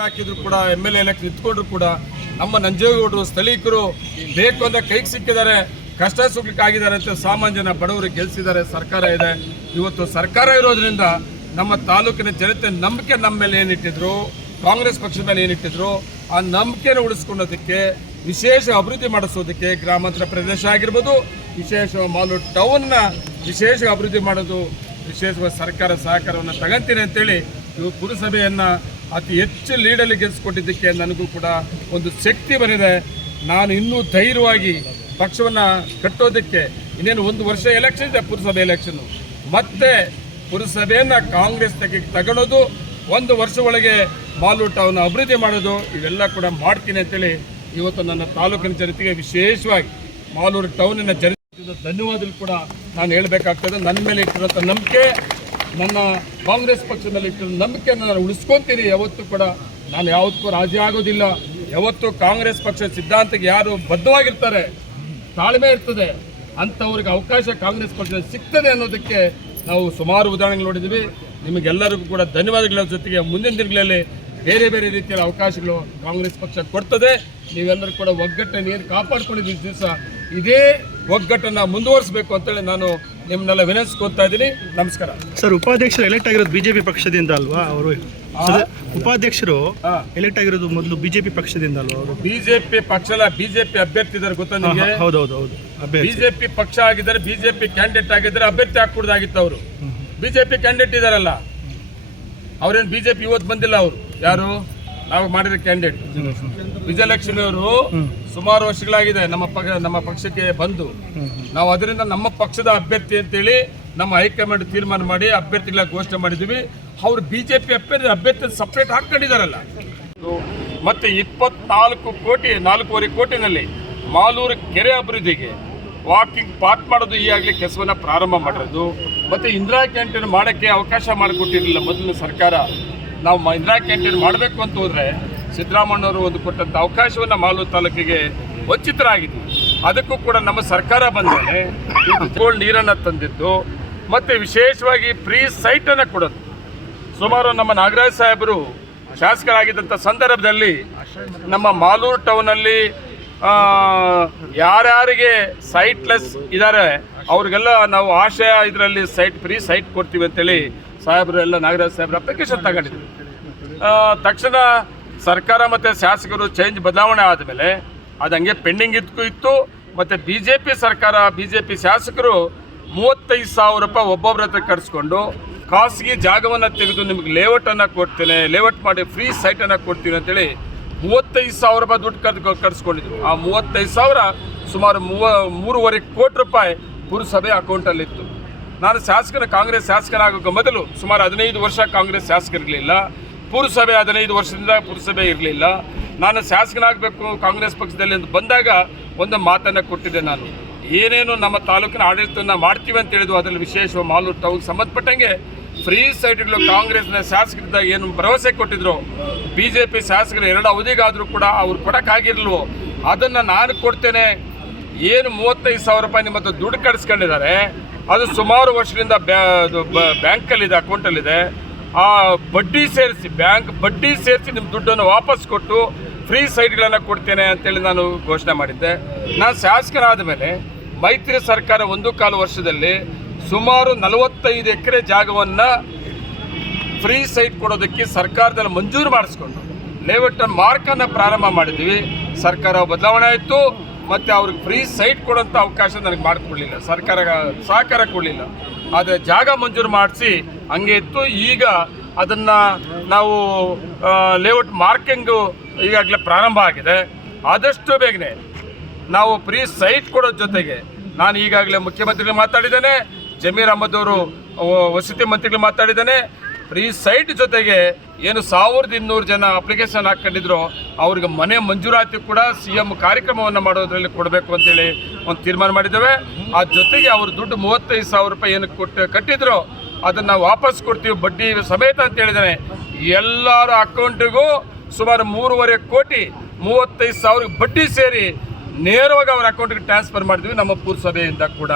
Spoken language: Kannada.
ಹಾಕಿದ್ರು ಕೂಡ MLA ಎಲೆಕ್ಷನ್ ನಿಂತ್ಕೊಂಡ್ರು ಕೂಡ ನಮ್ಮ ನಂಜೇಗೌಡರು ಸ್ಥಳೀಕರು ಬೇಕು ಅಂತ ಕೈಗೆ ಸಿಕ್ಕಿದ್ದಾರೆ, ಕಷ್ಟ ಸುಖಕ್ಕಾಗಿದ್ದಾರೆ ಅಂತ ಸಾಮಾನ್ಯ ಜನ ಬಡವರು ಗೆಲ್ಲಿಸಿದ್ದಾರೆ. ಸರ್ಕಾರ ಇದೆ. ಇವತ್ತು ಸರ್ಕಾರ ಇರೋದ್ರಿಂದ ನಮ್ಮ ತಾಲೂಕಿನ ಜನತೆ ನಂಬಿಕೆ ನಮ್ಮ ಮೇಲೆ ಏನಿಟ್ಟಿದ್ರು, ಕಾಂಗ್ರೆಸ್ ಪಕ್ಷದ ಮೇಲೆ ಏನಿಟ್ಟಿದ್ರು, ಆ ನಂಬಿಕೆನ ಉಳಿಸ್ಕೊಳ್ಳೋದಕ್ಕೆ ವಿಶೇಷ ಅಭಿವೃದ್ಧಿ ಮಾಡಿಸೋದಕ್ಕೆ ಗ್ರಾಮಾಂತರ ಪ್ರದೇಶ ಆಗಿರ್ಬೋದು, ವಿಶೇಷ ಮಾಲೂರು ಟೌನ್ನ ವಿಶೇಷ ಅಭಿವೃದ್ಧಿ ಮಾಡೋದು, ವಿಶೇಷವಾಗಿ ಸರ್ಕಾರ ಸಹಕಾರವನ್ನು ತಗೊಂತೀನಿ ಅಂತೇಳಿ ಇವು ಪುರಸಭೆಯನ್ನು ಅತಿ ಹೆಚ್ಚು ಲೀಡಲ್ಲಿ ಗೆಲ್ಲಿಸ್ಕೊಟ್ಟಿದ್ದಕ್ಕೆ ನನಗೂ ಕೂಡ ಒಂದು ಶಕ್ತಿ ಬಂದಿದೆ. ನಾನು ಇನ್ನೂ ಧೈರ್ಯವಾಗಿ ಪಕ್ಷವನ್ನು ಕಟ್ಟೋದಕ್ಕೆ ಇನ್ನೇನು 1 ವರ್ಷ ಎಲೆಕ್ಷನ್ ಇದೆ, ಪುರಸಭೆ ಎಲೆಕ್ಷನ್ನು. ಮತ್ತೆ ಪುರಸಭೆಯನ್ನು ಕಾಂಗ್ರೆಸ್ ತಗೊಳ್ಳೋದು, 1 ವರ್ಷ ಒಳಗೆ ಮಾಲೂರು ಟೌನ್ ಅಭಿವೃದ್ಧಿ ಮಾಡೋದು, ಇವೆಲ್ಲ ಕೂಡ ಮಾಡ್ತೀನಿ ಅಂತೇಳಿ ಇವತ್ತು ನನ್ನ ತಾಲೂಕಿನ ಜನತೆಗೆ ವಿಶೇಷವಾಗಿ ಮಾಲೂರು ಟೌನಿನ ಜನತೆ ಧನ್ಯವಾದಗಳು ಕೂಡ ನಾನು ಹೇಳಬೇಕಾಗ್ತದೆ. ನನ್ನ ಮೇಲೆ ಇಟ್ಟಿರೋಂಥ ನಂಬಿಕೆ, ನನ್ನ ಕಾಂಗ್ರೆಸ್ ಪಕ್ಷದ ಮೇಲೆ ಇಟ್ಟಿರೋ ನಂಬಿಕೆಯನ್ನು ನಾನು ಉಳಿಸ್ಕೊತೀನಿ. ಯಾವತ್ತೂ ಕೂಡ ನಾನು ಯಾವತ್ತೂ ರಾಜಿ ಆಗೋದಿಲ್ಲ. ಯಾವತ್ತೂ ಕಾಂಗ್ರೆಸ್ ಪಕ್ಷದ ಸಿದ್ಧಾಂತಕ್ಕೆ ಯಾರು ಬದ್ಧವಾಗಿರ್ತಾರೆ, ತಾಳ್ಮೆ ಇರ್ತದೆ, ಅಂಥವ್ರಿಗೆ ಅವಕಾಶ ಕಾಂಗ್ರೆಸ್ ಪಕ್ಷ ಸಿಗ್ತದೆ ಅನ್ನೋದಕ್ಕೆ ನಾವು ಸುಮಾರು ಉದಾಹರಣೆಗಳು ನೋಡಿದ್ದೀವಿ. ನಿಮಗೆಲ್ಲರಿಗೂ ಕೂಡ ಧನ್ಯವಾದಗಳ ಜೊತೆಗೆ ಮುಂದಿನ ದಿನಗಳಲ್ಲಿ ಬೇರೆ ಬೇರೆ ರೀತಿಯ ಅವಕಾಶಗಳು ಕಾಂಗ್ರೆಸ್ ಪಕ್ಷ ಕೊಡ್ತದೆ. ನೀವೆಲ್ಲರೂ ಕೂಡ ಒಗ್ಗಟ್ಟನ್ನು ಏನು ಕಾಪಾಡ್ಕೊಂಡಿದ್ದೀವಿ ದಿವಸ ಇದೇ ಒಗ್ಗಟ್ಟನ್ನು ಮುಂದುವರಿಸಬೇಕು ಅಂತೇಳಿ ನಾನು ನಿಮ್ಮನ್ನೆಲ್ಲ ವಿನಂತಿಸ್ಕೊತಾ ಇದ್ದೀನಿ. ನಮಸ್ಕಾರ. ಸರ್, ಉಪಾಧ್ಯಕ್ಷರು ಎಲೆಕ್ಟ್ ಆಗಿರೋದು ಬಿಜೆಪಿ ಪಕ್ಷದಿಂದ ಅಲ್ವಾ? ಅವರು ಉಪಾಧ್ಯಕ್ಷರು ಎಲೆಕ್ಟ್ ಆಗಿರೋದು ಮೊದಲು ಬಿಜೆಪಿ ಪಕ್ಷದಿಂದ ಅಲ್ವಾ? ಅವರು ಬಿಜೆಪಿ ಪಕ್ಷ ಅಲ್ಲ, ಬಿಜೆಪಿ ಅಭ್ಯರ್ಥಿ ಇದ್ದಾರೆ, ಗೊತ್ತಾ ನಿಮಗೆ? ಹೌದೌದು. ಬಿಜೆಪಿ ಪಕ್ಷ ಆಗಿದ್ದಾರೆ, ಬಿಜೆಪಿ ಕ್ಯಾಂಡಿಡೇಟ್ ಆಗಿದ್ದಾರೆ, ಅಭ್ಯರ್ಥಿ ಹಾಕೂಡ್ದಾಗಿತ್ತು. ಅವರು ಬಿಜೆಪಿ ಕ್ಯಾಂಡಿಡೇಟ್ ಇದಾರಲ್ಲ, ಅವ್ರೇನು ಬಿಜೆಪಿ ಇವತ್ತು ಬಂದಿಲ್ಲ. ಅವರು ಯಾರು? ನಾವು ಮಾಡಿರೋ ಕ್ಯಾಂಡಿಡೇಟ್ ವಿಜಯಲಕ್ಷ್ಮಿ ಅವರು ಸುಮಾರು ವರ್ಷಗಳಾಗಿದೆ ನಮ್ಮ ಪಕ್ಷಕ್ಕೆ ಬಂದು. ನಾವು ಅದರಿಂದ ನಮ್ಮ ಪಕ್ಷದ ಅಭ್ಯರ್ಥಿ ಅಂತೇಳಿ ನಮ್ಮ ಹೈಕಮಾಂಡ್ ತೀರ್ಮಾನ ಮಾಡಿ ಅಭ್ಯರ್ಥಿಗಳ ಘೋಷಣೆ ಮಾಡಿದ್ದೀವಿ. ಅವರು ಬಿಜೆಪಿ ಅಭ್ಯರ್ಥಿ ಸಪ್ರೇಟ್ ಹಾಕೊಂಡಿದ್ದಾರಲ್ಲ. ಮತ್ತೆ 24 ಕೋಟಿ 4.5 ಕೋಟಿನಲ್ಲಿ ಮಾಲೂರು ಕೆರೆ ಅಭಿವೃದ್ಧಿಗೆ ವಾಕಿಂಗ್ ಪಾರ್ಕ್ ಮಾಡೋದು ಈಗಾಗಲೇ ಕೆಲಸವನ್ನು ಪ್ರಾರಂಭ ಮಾಡಿರೋದು. ಮತ್ತು ಇಂದಿರಾ ಕ್ಯಾಂಟೀನ್ ಮಾಡೋಕ್ಕೆ ಅವಕಾಶ ಮಾಡಿಕೊಟ್ಟಿರಲಿಲ್ಲ ಮೊದಲಿನ ಸರ್ಕಾರ. ನಾವು ಇಂದಿರಾ ಕ್ಯಾಂಟೀನ್ ಮಾಡಬೇಕು ಅಂತ ಹೋದರೆ ಸಿದ್ದರಾಮಣ್ಣವರು ಒಂದು ಕೊಟ್ಟಂಥ ಅವಕಾಶವನ್ನು ಮಾಲೂರು ತಾಲೂಕಿಗೆ ವಂಚಿತರಾಗಿದ್ವಿ. ಅದಕ್ಕೂ ಕೂಡ ನಮ್ಮ ಸರ್ಕಾರ ಬಂದರೆ ನೀರನ್ನು ತಂದಿದ್ದು, ಮತ್ತು ವಿಶೇಷವಾಗಿ ಫ್ರೀ ಸೈಟನ್ನು ಕೊಡೋದು. ಸುಮಾರು ನಮ್ಮ ನಾಗರಾಜ್ ಸಾಹೇಬರು ಶಾಸಕರಾಗಿದ್ದಂಥ ಸಂದರ್ಭದಲ್ಲಿ ನಮ್ಮ ಮಾಲೂರು ಟೌನಲ್ಲಿ ಯಾರ್ಯಾರಿಗೆ ಸೈಟ್ಲೆಸ್ ಇದ್ದಾರೆ ಅವ್ರಿಗೆಲ್ಲ ನಾವು ಆಶಯ ಇದರಲ್ಲಿ ಫ್ರೀ ಸೈಟ್ ಕೊಡ್ತೀವಿ ಅಂತೇಳಿ ಸಾಹೇಬರು ಎಲ್ಲ ನಾಗರಾಜ್ ಸಾಹೇಬ್ರ ಅಪ್ಲಿಕೇಶನ್ ತಗೊಂಡಿದ್ರು. ತಕ್ಷಣ ಸರ್ಕಾರ ಮತ್ತು ಶಾಸಕರು ಚೇಂಜ್ ಬದಲಾವಣೆ ಆದಮೇಲೆ ಅದು ಹಂಗೆ ಪೆಂಡಿಂಗ್ ಇತ್ತು. ಮತ್ತು ಬಿಜೆಪಿ ಸರ್ಕಾರ, ಬಿಜೆಪಿ ಶಾಸಕರು 35,000 ರೂಪಾಯಿ ಒಬ್ಬೊಬ್ಬರ ಹತ್ರ ಕಟ್ಸ್ಕೊಂಡು ಖಾಸಗಿ ಜಾಗವನ್ನು ತೆಗೆದು ನಿಮಗೆ ಲೇಔಟನ್ನು ಕೊಡ್ತೇನೆ, ಲೇಔಟ್ ಮಾಡಿ ಫ್ರೀ ಸೈಟನ್ನು ಕೊಡ್ತೀನಿ ಅಂತೇಳಿ 35,000 ರೂಪಾಯಿ ದುಡ್ಡು ಕಟ್ಸ್ಕೊಂಡಿದ್ರು. ಆ 35,000 ಸುಮಾರು 3.5 ಕೋಟಿ ರೂಪಾಯಿ ಪುರಸಭೆ ಅಕೌಂಟಲ್ಲಿತ್ತು. ನಾನು ಕಾಂಗ್ರೆಸ್ ಶಾಸಕನಾಗೋಕ್ಕೆ ಮೊದಲು ಸುಮಾರು 15 ವರ್ಷ ಕಾಂಗ್ರೆಸ್ ಶಾಸಕರಿರಲಿಲ್ಲ. ಪುರಸಭೆ 15 ವರ್ಷದಿಂದ ಪುರಸಭೆ ಇರಲಿಲ್ಲ. ನಾನು ಶಾಸಕನಾಗಬೇಕು ಕಾಂಗ್ರೆಸ್ ಪಕ್ಷದಲ್ಲಿ ಅಂತ ಬಂದಾಗ ಒಂದು ಮಾತನ್ನು ಕೊಟ್ಟಿದ್ದೆ. ನಾನು ಏನೇನು ನಮ್ಮ ತಾಲೂಕಿನ ಆಡಳಿತವನ್ನು ಮಾಡ್ತೀವಿ ಅಂತ ಹೇಳಿದ್ವು. ಅದರಲ್ಲಿ ವಿಶೇಷವಾಗಿ ಮಾಲೂರು ಟೌನ್ ಸಂಬಂಧಪಟ್ಟಂಗೆ ಫ್ರೀ ಸೈಟ್ಗಳು ಕಾಂಗ್ರೆಸ್ನ ಶಾಸಕರಿದ್ದಾಗ ಏನು ಭರವಸೆ ಕೊಟ್ಟಿದ್ರು, ಬಿಜೆಪಿ ಶಾಸಕರು 2 ಅವಧಿಗಾದರೂ ಕೂಡ ಅವ್ರು ಕೊಡೋಕ್ಕಾಗಿರಲ್ವೋ, ಅದನ್ನು ನಾನು ಕೊಡ್ತೇನೆ. ಏನು 35,000 ರೂಪಾಯಿ ನಿಮ್ಮ ಹತ್ರ ದುಡ್ಡು ಕಟ್ಸ್ಕೊಂಡಿದ್ದಾರೆ, ಅದು ಸುಮಾರು ವರ್ಷದಿಂದ ಬ್ಯಾಂಕಲ್ಲಿದೆ, ಅಕೌಂಟಲ್ಲಿದೆ. ಆ ಬಡ್ಡಿ ಸೇರಿಸಿ, ಬ್ಯಾಂಕ್ ಬಡ್ಡಿ ಸೇರಿಸಿ ನಿಮ್ಮ ದುಡ್ಡನ್ನು ವಾಪಸ್ ಕೊಟ್ಟು ಫ್ರೀ ಸೈಟ್ಗಳನ್ನು ಕೊಡ್ತೇನೆ ಅಂತೇಳಿ ನಾನು ಘೋಷಣೆ ಮಾಡಿದ್ದೆ. ನಾನು ಶಾಸಕರಾದ ಮೇಲೆ ಮೈತ್ರಿ ಸರ್ಕಾರ 1.25 ವರ್ಷದಲ್ಲಿ ಸುಮಾರು 45 ಎಕರೆ ಜಾಗವನ್ನು ಫ್ರೀ ಸೈಟ್ ಕೊಡೋದಕ್ಕೆ ಸರ್ಕಾರದಲ್ಲಿ ಮಂಜೂರು ಮಾಡಿಸ್ಕೊಂಡು ಲೇಔಟ್ ಮಾರ್ಕನ್ನು ಪ್ರಾರಂಭ ಮಾಡಿದ್ವಿ. ಸರ್ಕಾರ ಬದಲಾವಣೆ ಆಯಿತು, ಮತ್ತು ಅವ್ರಿಗೆ ಫ್ರೀ ಸೈಟ್ ಕೊಡೋಂಥ ಅವಕಾಶ ನನಗೆ ಮಾಡಿಕೊಡಲಿಲ್ಲ, ಸರ್ಕಾರ ಸಹಕಾರ ಕೊಡಲಿಲ್ಲ. ಆದರೆ ಜಾಗ ಮಂಜೂರು ಮಾಡಿಸಿ ಹಂಗೆ ಇತ್ತು. ಈಗ ಅದನ್ನು ನಾವು ಲೇಔಟ್ ಮಾರ್ಕಿಂಗು ಈಗಾಗಲೇ ಪ್ರಾರಂಭ ಆಗಿದೆ. ಆದಷ್ಟು ಬೇಗನೆ ನಾವು ಫ್ರೀ ಸೈಟ್ ಕೊಡೋದ್ರ ಜೊತೆಗೆ ನಾನು ಈಗಾಗಲೇ ಮುಖ್ಯಮಂತ್ರಿಗಳು ಮಾತಾಡಿದ್ದೇನೆ, ಜಮೀರ್ ಅಹಮದ್ ಅವರು ವಸತಿ ಮಂತ್ರಿಗಳು ಮಾತಾಡಿದ್ದೇನೆ. ಫ್ರೀ ಸೈಟ್ ಜೊತೆಗೆ ಏನು 1200 ಜನ ಅಪ್ಲಿಕೇಶನ್ ಹಾಕ್ಕೊಂಡಿದ್ರು ಅವ್ರಿಗೆ ಮನೆ ಮಂಜೂರಾತಿ ಕೂಡ CM ಕಾರ್ಯಕ್ರಮವನ್ನು ಮಾಡೋದ್ರಲ್ಲಿ ಕೊಡಬೇಕು ಅಂತೇಳಿ ಒಂದು ತೀರ್ಮಾನ ಮಾಡಿದ್ದೇವೆ. ಆ ಜೊತೆಗೆ ಅವ್ರ ದುಡ್ಡು 35,000 ರೂಪಾಯಿ ಏನು ಕಟ್ಟಿದ್ರು ಅದನ್ನು ವಾಪಸ್ ಕೊಡ್ತೀವಿ ಬಡ್ಡಿ ಸಮೇತ ಅಂತ ಹೇಳಿದ್ದಾನೆ. ಎಲ್ಲರ ಅಕೌಂಟಿಗೂ ಸುಮಾರು 3.5 ಕೋಟಿ 35,000 ಬಡ್ಡಿ ಸೇರಿ ನೇರವಾಗಿ ಅವ್ರ ಅಕೌಂಟಿಗೆ ಟ್ರಾನ್ಸ್ಫರ್ ಮಾಡಿದ್ವಿ ನಮ್ಮ ಪುರಸಭೆಯಿಂದ ಕೂಡ.